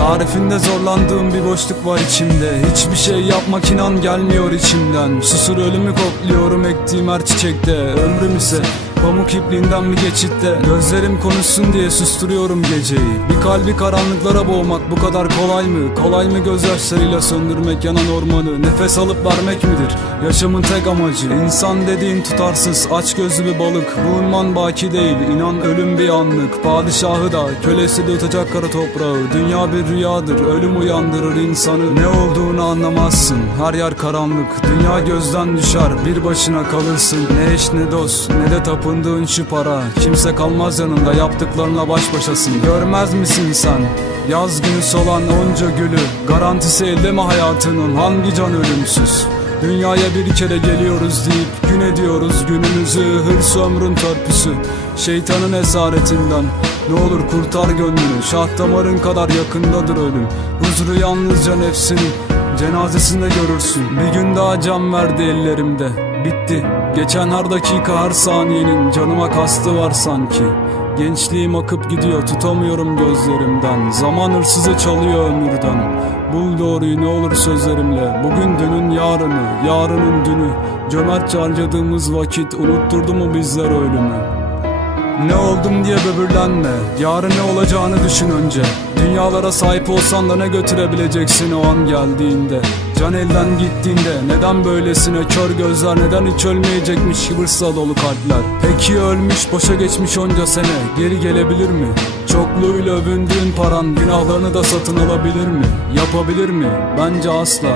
Tarifinde zorlandığım bir boşluk var içimde. Hiçbir şey yapmak inan gelmiyor içimden. Susur ölümü kokluyorum ektiğim her çiçekte. Ömrüm ise Pamuk ipliğinden bir geçitte Gözlerim konuşsun diye susturuyorum geceyi. Bir kalbi karanlıklara boğmak bu kadar kolay mı? Kolay mı gözyaşlarıyla söndürmek yanan ormanı? Nefes alıp vermek midir? Yaşamın tek amacı. İnsan dediğin tutarsız aç gözlü bir balık. Bu unman baki değil inan ölüm bir anlık. Padişahı da kölesi de tutacak kara toprağı. Dünya bir rüyadır ölüm uyandırır insanı. Ne olduğunu anlamazsın her yer karanlık. Dünya gözden düşer bir başına kalırsın. Ne eş ne dost ne de tapındığın şu para. Kimse kalmaz yanında yaptıklarına baş başasın. Görmez misin sen yaz günü solan onca gülü. Garantisi elde mi hayatının hangi can ölümsüz? Dünyaya bir kere geliyoruz deyip gün ediyoruz günümüzü. Hırs ömrün törpüsü. Şeytanın esaretinden. Ne olur kurtar gönlünü. Şah damarın kadar yakındadır ölüm. Huzuru yalnızca nefsinin cenazesinde görürsün. Bir gün daha can verdi ellerimde. Bitti. Geçen her dakika her saniyenin canıma kastı var sanki. Gençliğim akıp gidiyor tutamıyorum gözlerimden. Zaman hırsızı çalıyor ömürden. Bul doğruyu ne olur sözlerimle. Bugün dünün yarını, yarının dünü. Cömertçe harcadığımız vakit Unutturdu mu bizler ölümü ne oldum diye böbürlenme Yarın ne olacağını düşün önce Dünyalara sahip olsan da ne götürebileceksin o an geldiğinde Can elden gittiğinde neden böylesine kör gözler Neden hiç ölmeyecekmiş hırsla dolu kalpler Peki ölmüş boşa geçmiş onca sene Geri gelebilir mi? Çokluğuyla övündüğün paran Günahlarını da satın alabilir mi? Yapabilir mi? Bence asla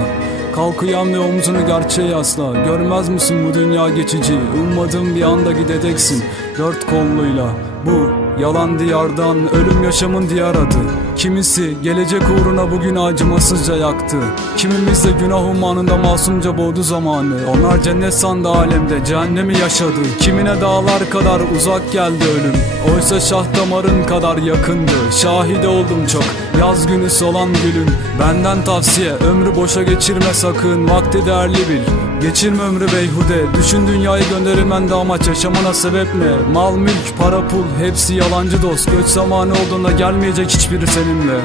Kalkıyan ve omzunu gerçeğe asla. Görmez misin bu dünya geçici? Ummadığın bir anda gideceksin. Dört kolluyla. Bu yalan diyardan Ölüm yaşamın diğer adı. Kimisi gelecek uğruna bugün acımasızca yaktı. Kimimiz de günah ummanında masumca boğdu zamanı. Onlar cennet sandı alemde cehennemi yaşadı. Kimine dağlar kadar uzak geldi ölüm. Oysa şah damarın kadar yakındı. Şahide oldum çok Yaz günü solan gülün Benden tavsiye ömrü boşa geçirme sakın. Vakti değerli bil Geçirme ömrü beyhude. Düşün dünyayı gönderilmen de amaç Yaşamana sebep ne? Mal mülk para pul Hepsi yalancı dost. Göç zamanı olduğunda gelmeyecek hiçbiri seninle